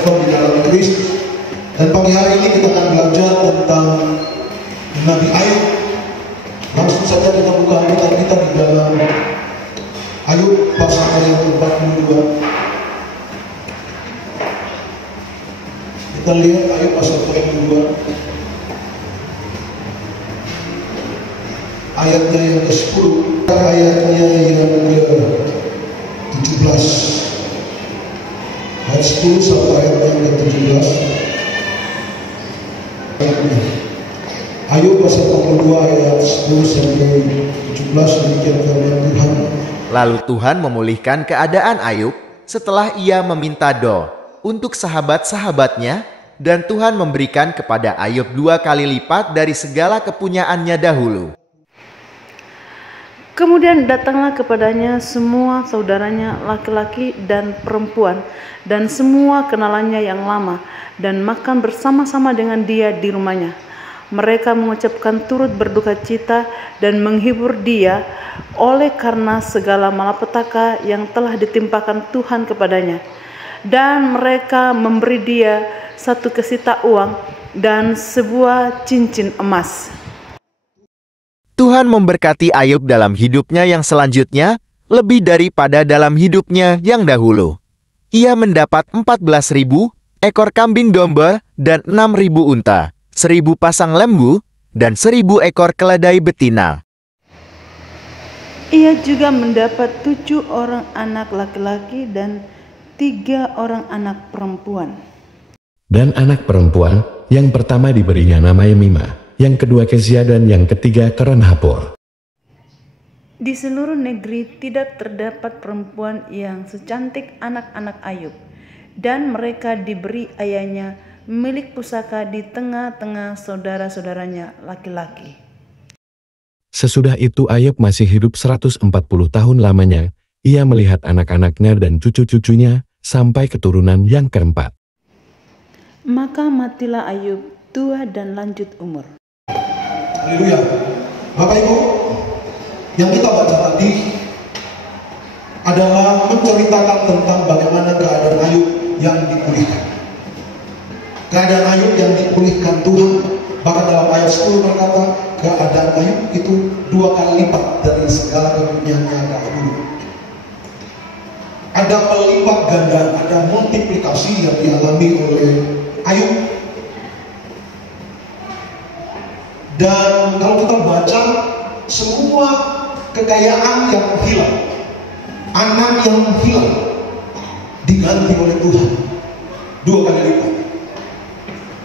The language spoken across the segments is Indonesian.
level di dalam Kristus. Dan pagi hari ini kita akan belajar tentang Nabi Ayub. Langsung saja kita buka Alkitab kita di dalam Ayub pasal yang ke-42. Kita lihat Ayub pasal 42 ayatnya yang ke-10, ayatnya yang ke-17, ayat 10 sampai ayatnya yang ke-17. Ayub pasal 42 ayat 10 sampai 17, demikian firman Tuhan. Lalu Tuhan memulihkan keadaan Ayub setelah ia meminta doa untuk sahabat-sahabatnya, dan Tuhan memberikan kepada Ayub 2 kali lipat dari segala kepunyaannya dahulu. Kemudian datanglah kepadanya semua saudaranya laki-laki dan perempuan dan semua kenalannya yang lama, dan makan bersama-sama dengan dia di rumahnya. Mereka mengucapkan turut berduka cita dan menghibur dia oleh karena segala malapetaka yang telah ditimpakan Tuhan kepadanya. Dan mereka memberi dia 1 kesita uang dan sebuah cincin emas. Tuhan memberkati Ayub dalam hidupnya yang selanjutnya, lebih daripada dalam hidupnya yang dahulu. Ia mendapat 14.000 ekor kambing domba dan 6.000 unta, 1.000 pasang lembu, dan 1.000 ekor keledai betina. Ia juga mendapat 7 orang anak laki-laki dan 3 orang anak perempuan. Dan anak perempuan, yang pertama diberinya nama Yemimah, yang kedua Kezia, dan yang ketiga Kerenhapur. Di seluruh negeri tidak terdapat perempuan yang secantik anak-anak Ayub, dan mereka diberi ayahnya milik pusaka di tengah-tengah saudara-saudaranya laki-laki. Sesudah itu Ayub masih hidup 140 tahun lamanya. Ia melihat anak-anaknya dan cucu-cucunya sampai keturunan yang keempat. Maka matilah Ayub tua dan lanjut umur. Haleluya. Bapak Ibu, yang kita baca tadi adalah menceritakan tentang bagaimana keadaan Ayub yang dipulihkan. Keadaan Ayub yang dipulihkan Tuhan. Bahkan dalam ayat 10 berkata, keadaan Ayub itu 2 kali lipat dari segala kepunyaannya dahulu. Ada pelipat ganda, ada multiplikasi yang dialami oleh Ayub. Dan kalau kita baca, semua kekayaan yang hilang, anak yang hilang, diganti oleh Tuhan 2 kali lipat.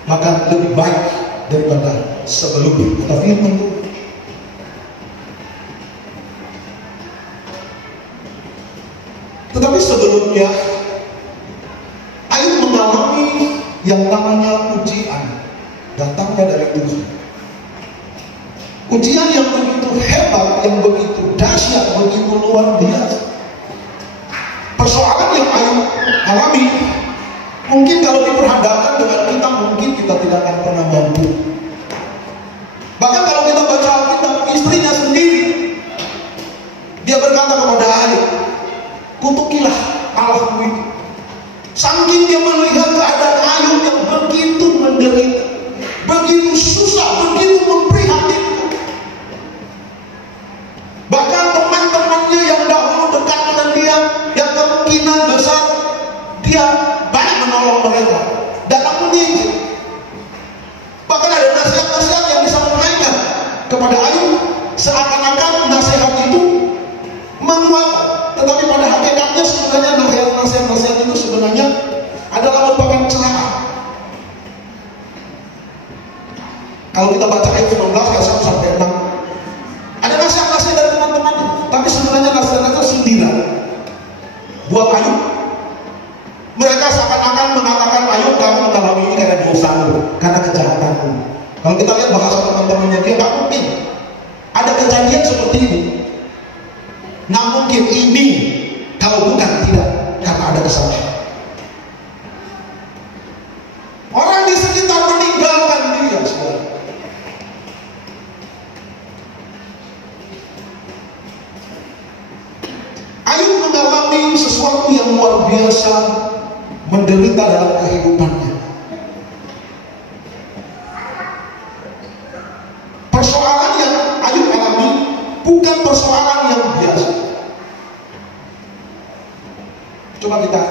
Maka lebih baik daripada sebelumnya. Kata firman Tuhan. Tetapi sebelumnya, Ayub mengalami yang namanya ujian, datangnya dari Tuhan. Ujian yang begitu hebat, yang begitu dahsyat, begitu luar biasa. Persoalan yang Ayub alami, mungkin kalau diperhadapkan dengan kita, mungkin kita tidak akan pernah mampu. Bahkan kalau kita baca Alkitab, istrinya sendiri, dia berkata kepada Ayub, kutukilah Allahmu itu. Saking dia melihat keadaan Ayub yang begitu menderita, begitu susah, begitu memprihatinkan. Bahkan teman-temannya yang dahulu dekat dengan dia, yang kemungkinan besar dia banyak menolong mereka, datang menginjil. Bahkan ada nasihat-nasihat yang disampaikan kepada Ayub, seakan-akan nasihat itu menguatkan. Tetapi pada hakikatnya sebenarnya nasihat-nasihat itu sebenarnya adalah merupakan celahan. Kalau kita baca ayat 19 ayat 1 sampai 6, ada nasihat-nasihat dari teman-teman, tapi sebenarnya nasihat-nasihat sindiran buat Ayub. Mereka seakan-akan mengatakan, Ayub, kamu mengalami ini karena dosamu, karena kejahatanmu. Kalau kita lihat bahasa teman-temannya dia, nggak mungkin ada kejadian seperti ini. Nggak mungkin ini kalau bukan tidak karena ada kesalahan. Orang di sekitar meninggalkan dia, saudara. Ayub mengalami sesuatu yang luar biasa menderita dalam kehidupannya. Persoalan yang Ayub alami bukan persoalan yang biasa. Coba kita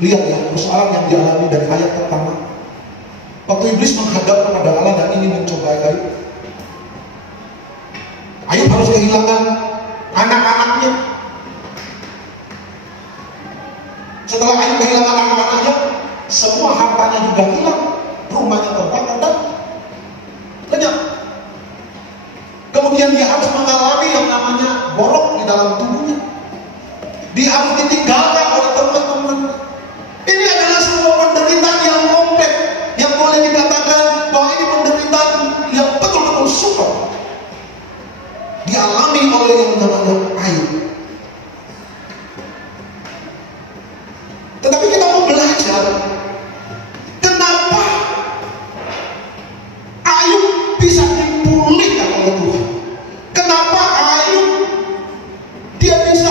lihat ya persoalan yang dialami dari ayat pertama. Waktu iblis menghadap kepada Allah dan ingin mencobai Ayub, Ayub harus kehilangan anak-anaknya. Setelah Ayub kehilangan anak-anaknya, semua hartanya juga hilang, rumahnya terbakar dan lenyap. Kemudian dia harus mengalami yang namanya borok di dalam tubuhnya. Dia harus ditinggalkan oleh teman-teman. Ini adalah sebuah penderitaan yang kompleks, yang boleh dikatakan bahwa ini penderitaan yang betul-betul super dialami oleh yang namanya Ayub. Tetapi kita mau belajar kenapa Ayub bisa dipulihkan oleh Tuhan. Kenapa Ayub dia bisa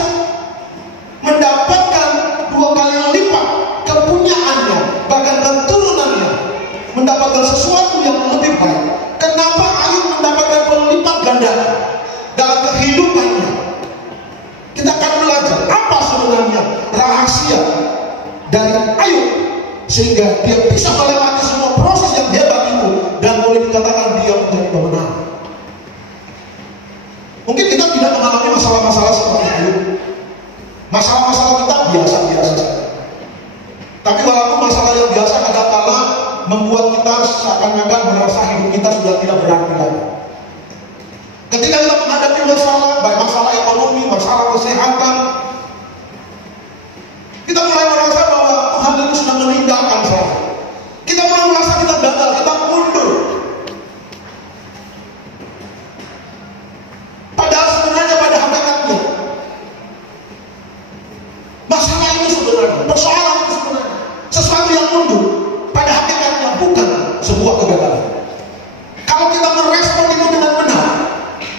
mendapatkan 2 kali lipat kepunyaannya, bahkan keturunannya, mendapatkan sesuatu yang lebih baik. Kenapa Ayub mendapatkan berlipat ganda dalam kehidupannya? Kita akan belajar apa sebenarnya rahasia dari Ayub sehingga dia bisa melewati semua proses yang hebat itu dan boleh dikatakan dia menjadi pemenang. Mungkin kita tidak mengalami masalah-masalah seperti Ayub. Masalah-masalah kita biasa-biasa saja. Tapi walaupun masalah yang biasa kadang-kala membuat kita seakan-akan merasa hidup kita sudah tidak berarti lagi. Ketika kita menghadapi masalah, baik masalah ekonomi, masalah kesehatan, kita mulai merasa bahwa Tuhan itu sudah meninggalkan saya. Kita mulai merasa kita gagal, kita mundur. Padahal sebenarnya pada hakikatnya masalah ini sebenarnya, persoalan itu sebenarnya sesuatu yang mundur. Pada hakikatnya bukan sebuah kegagalan. Kalau kita merespon itu dengan benar,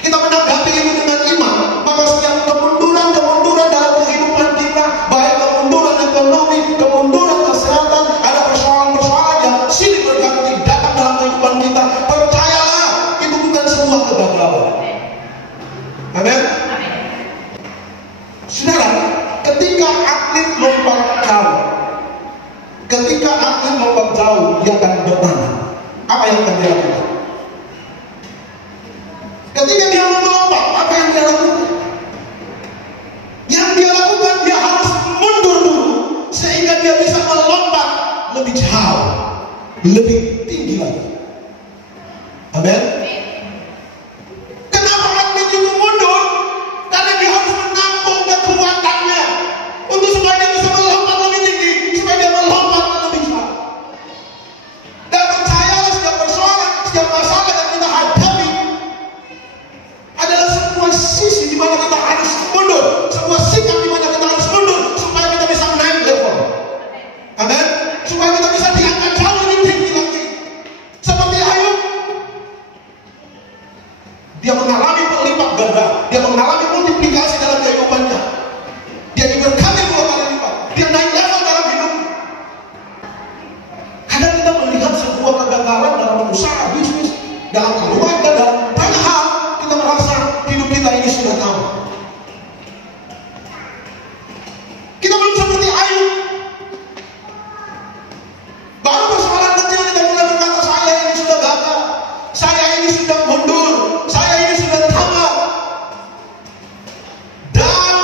kita menanggapi itu dengan iman, maka setiap kemunduran dalam kehidupan kita, baik kemunduran ekonomi, kemunduran kesehatan, ada persoalan-persoalan yang silih berganti datang dalam kehidupan kita. Percayalah, itu bukan sebuah kegagalan. Amin. Saudara, ketika atlet lompat jauh, dia akan bertahan. Apa yang akan dia lakukan? Ketika dia melompat, apa yang dia lakukan? Yang dia lakukan, dia harus mundur dulu sehingga dia bisa melompat lebih jauh, lebih tinggi lagi. Amin. Kenapa atlet itu mundur? Karena dia harus menampung kekuatannya untuk supaya dia bisa melompat lebih tinggi, supaya dia melompat lebih jauh. Dan percayalah, setiap persoalan, setiap masalah yang kita hadapi adalah sebuah sisi di mana kita harus mundur, sebuah sikap di mana kita harus mundur supaya kita bisa naik level. Amin. Supaya kita bisa diangkat jauh lebih tinggi lagi. Seperti Ayub, dia mengalami berlipat ganda, dia mengalami multiplikasi dalam kehidupannya. Dia diberkati 2 kali lipat, dia naik level dalam hidup. Kadang kita melihat sebuah kegagalan dalam usaha bisnis, dalam keluarga, dalam banyak hal, kita merasa hidup kita ini sudah tamat. Kita belum seperti Ayub. Baru persoalan kecil kita mulai berkata, saya ini sudah gagal, saya ini sudah mundur, saya ini sudah tamat. Dan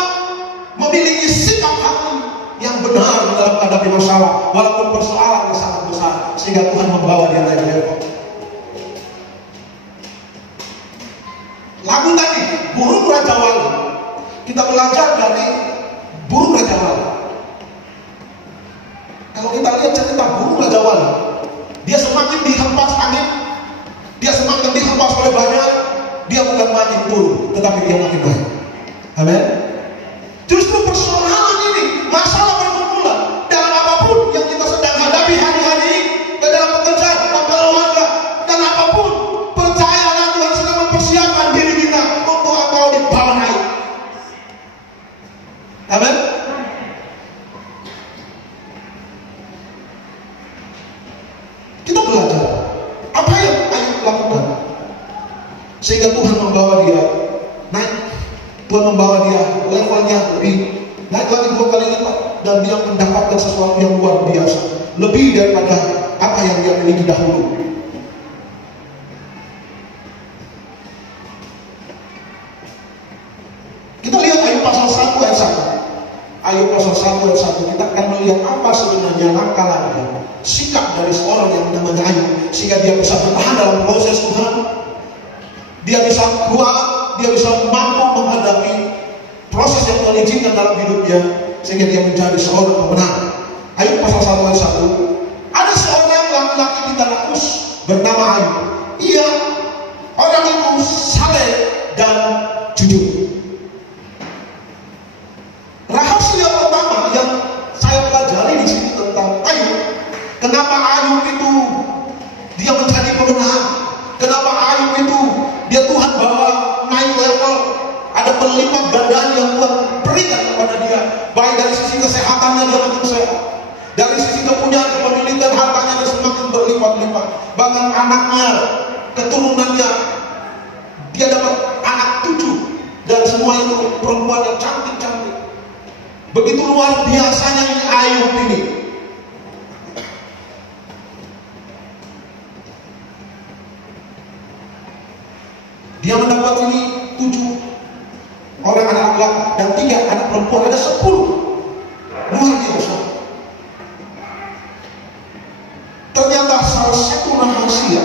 memiliki sikap hati yang benar dalam menghadapi masalah, walaupun persoalan yang sangat besar, sehingga Tuhan membawa dia naik level. Lagu tadi, burung Raja Wali, kita belajar dari burung Raja Wali. Kalau kita lihat cerita burung Raja Wali, dia semakin dihempas angin, dia semakin dihempas oleh banyak, dia bukan makin turun, tetapi dia makin baik. Amin. Justru persoalan ini, masalah pergumulan dalam apapun yang kita sedang hadapi hari-hari ini, dalam pekerjaan, dalam keluarga, dan apapun, percayalah Tuhan sedang mempersiapkan diri kita untuk engkau dibawa naik. Amin. sehingga Tuhan membawa dia naik. Tuhan membawa dia levelnya lebih naik lagi 2 kali lipat, dan dia mendapatkan sesuatu yang luar biasa, lebih daripada apa yang dia miliki dahulu. Kita lihat Ayub pasal 1 ayat 1. Ayub pasal 1 ayat 1, kita akan melihat apa sebenarnya langkah-langkah sikap dari seorang yang namanya Ayub, sehingga dia bisa bertahan dalam proses Tuhan. Dia bisa kuat, dia bisa mampu menghadapi proses yang Tuhan izinkan dalam hidupnya, sehingga dia menjadi seorang pemenang. Ayub pasal 1 ayat 1. Ada seorang laki-laki di tanah Uz bernama Ayub. Ia orang itu saleh dan jujur. Rahasia pertama yang saya pelajari di sini tentang Ayub, kenapa Ayub itu dia menjadi pemenang, kenapa Ayub itu dia Tuhan bawa naik level, ada berlipat gandaan yang Tuhan berikan kepada dia, baik dari sisi kesehatannya dia makin sehat, dari sisi kepunyaan, kepemilikan, hartanya dia semakin berlipat-lipat, bahkan anaknya, keturunannya, dia dapat anak 7, dan semua itu perempuan yang cantik-cantik. Begitu luar biasanya ini Ayub ini. Dia mendapat ini 7 orang anak laki dan 3 anak perempuan, ada 10. Luar biasa. Ternyata salah satu rahasia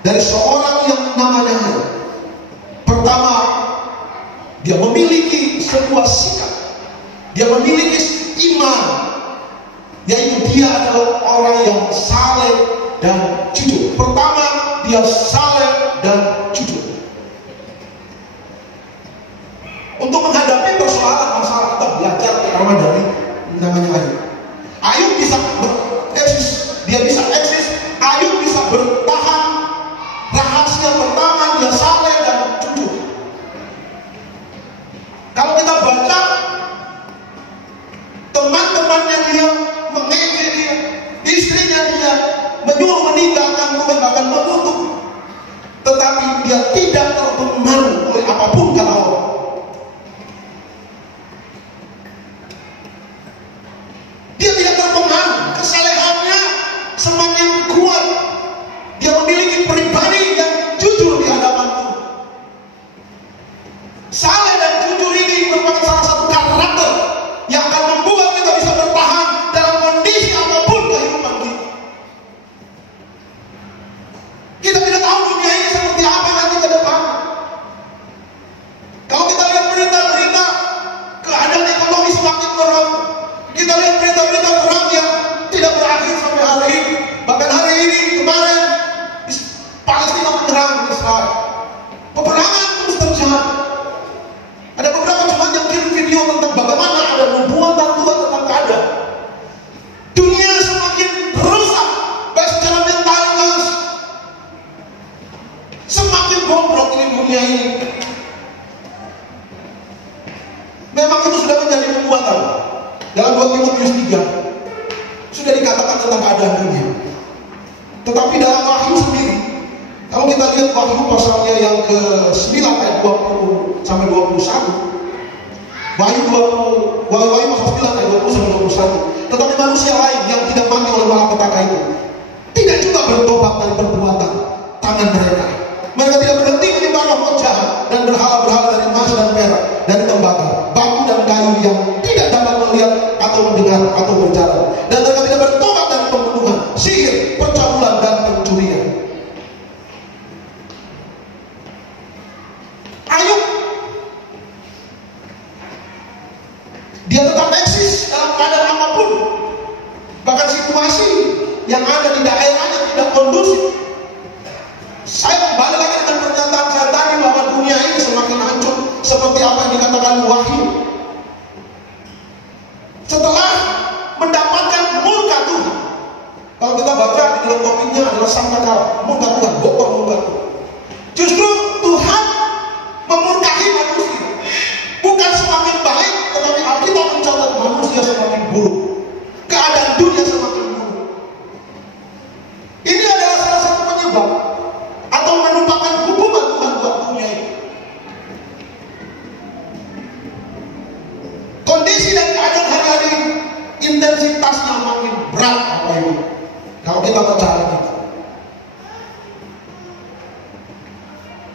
dari seorang yang namanya Ayub, pertama, dia memiliki sebuah sikap, dia memiliki iman, yaitu dia adalah orang yang saleh dan jujur. Pertama, dia saleh dan jujur. Untuk menghadapi persoalan masalah, kita belajar pertama dari namanya Ayub. Ayub bisa bereksis, dia bisa eksis, Ayub bisa bertahan. Rahasia pertama, dia saleh dan jujur. Kalau kita baca, teman-temannya dia mengejek dia, istrinya dia menyuruh meninggalkan Tuhan, bahkan mengutuk, tetapi dia tidak terpengaruh oleh apapun kata orang. Dia tidak terpengaruh, kesalehannya semakin kuat. Dia memiliki pribadi yang jujur di hadapan Tuhan. Saleh dan jujur ini merupakan salah satu karakter yang akan membuat kita bisa bertahan dalam kondisi apapun kehidupan kita. Kita tidak tahu dunia ini seperti apa nanti ke depan. Kalau kita lihat berita-berita keadaan ekonomi semakin merosot, kita lihat berita-berita perang yang tidak berakhir sampai hari ini. Bahkan hari ini, kemarin Palestina menyerang Israel. Peperangan terus terjadi. Ada beberapa jemaat yang kirim video tentang bagaimana ada nubuatan Tuhan tentang keadaan. Dunia semakin rusak, baik secara mentalitas. Semakin bobrok ini dunia ini. Memang itu sudah menjadi nubuatan. Dalam 2 Timotius 3 sudah dikatakan tentang keadaan dunia. Tetapi dalam Wahyu sendiri, kalau kita lihat Wahyu pasalnya yang ke-9 ayat 20 sampai 21, Wahyu pasal 9 ayat 20 sampai 21, tetapi manusia lain yang tidak mati oleh malapetaka itu tidak juga bertobat dari perbuatan tangan mereka. Mereka tidak berhenti menyembah roh jahat dan berhala-berhala dari emas dan perak, dari tembaga, batu dan kayu yang tidak dapat melihat atau mendengar atau berjalan. Dan mereka tidak bertobat dari pembunuhan, sihir, percabulan dan pencurian. Ayub, dia tetap eksis dalam keadaan apapun. Bahkan situasi yang ada di daerahnya tidak kondusif. Saya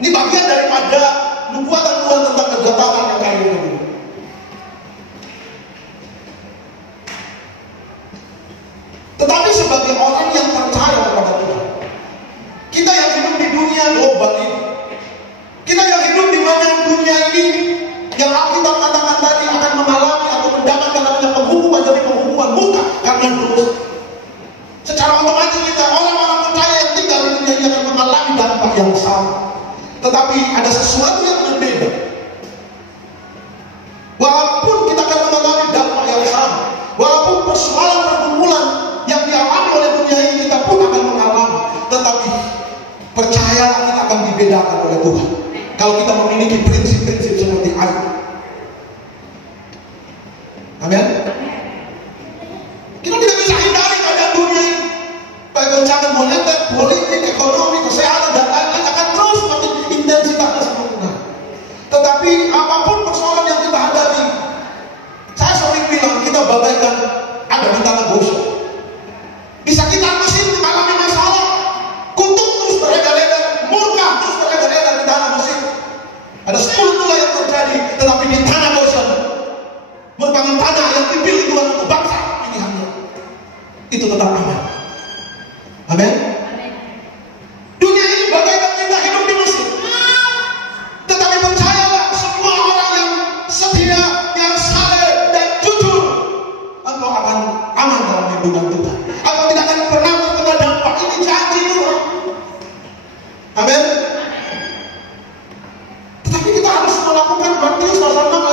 Ini bagian daripada nubuatan-nubuatan tentang kegelapan yang kali ini. Tetapi sebagai orang yang percaya kepada Tuhan, kita yang hidup di dunia global ini, kita yang hidup di mana dunia ini yang Alkitab katakan tadi akan mengalami atau mendapatkan namanya penghukuman demi penghukuman, bukan karena dosa. Secara otomatis kita orang-orang percaya yang tinggal di dunia ini akan mengalami dampak yang sama. Tetapi ada sesuatu yang berbeda. Walaupun kita akan mengalami dampak yang sama, walaupun persoalan pergumulan yang dialami oleh dunia ini kita pun akan mengalami, tetapi percayalah kita akan dibedakan oleh Tuhan kalau kita memiliki prinsip-prinsip seperti Ayub. Amin. Kita tidak bisa hindari keadaan dunia ini, baik goncangan moneter, politik, ekonomi, kesehatan dan lain-lain akan terus semakin intensitasnya semakin naik. Tetapi apapun persoalan yang kita hadapi, saya sering bilang kita bagaikan ada di tanah Goshen. Bisa kita masih mengalami masalah, kutuk terus beredar-edar, murka terus beredar-edar di tanah Mesir. Ada 10 tulah yang terjadi, tetapi di tanah Goshen merupakan tanah yang dipilih Tuhan untuk bangsa pilihannya. Itu tetap aman. Amin. Dunia ini bagaikan kita hidup di Mesir, tetapi percayalah semua orang yang setia, yang saleh dan jujur, engkau akan aman dalam lindungan Tuhan. Engkau tidak akan pernah terkena dampak. Ini janji Tuhan. Amin. Tetapi kita harus melakukan Matius pasal 6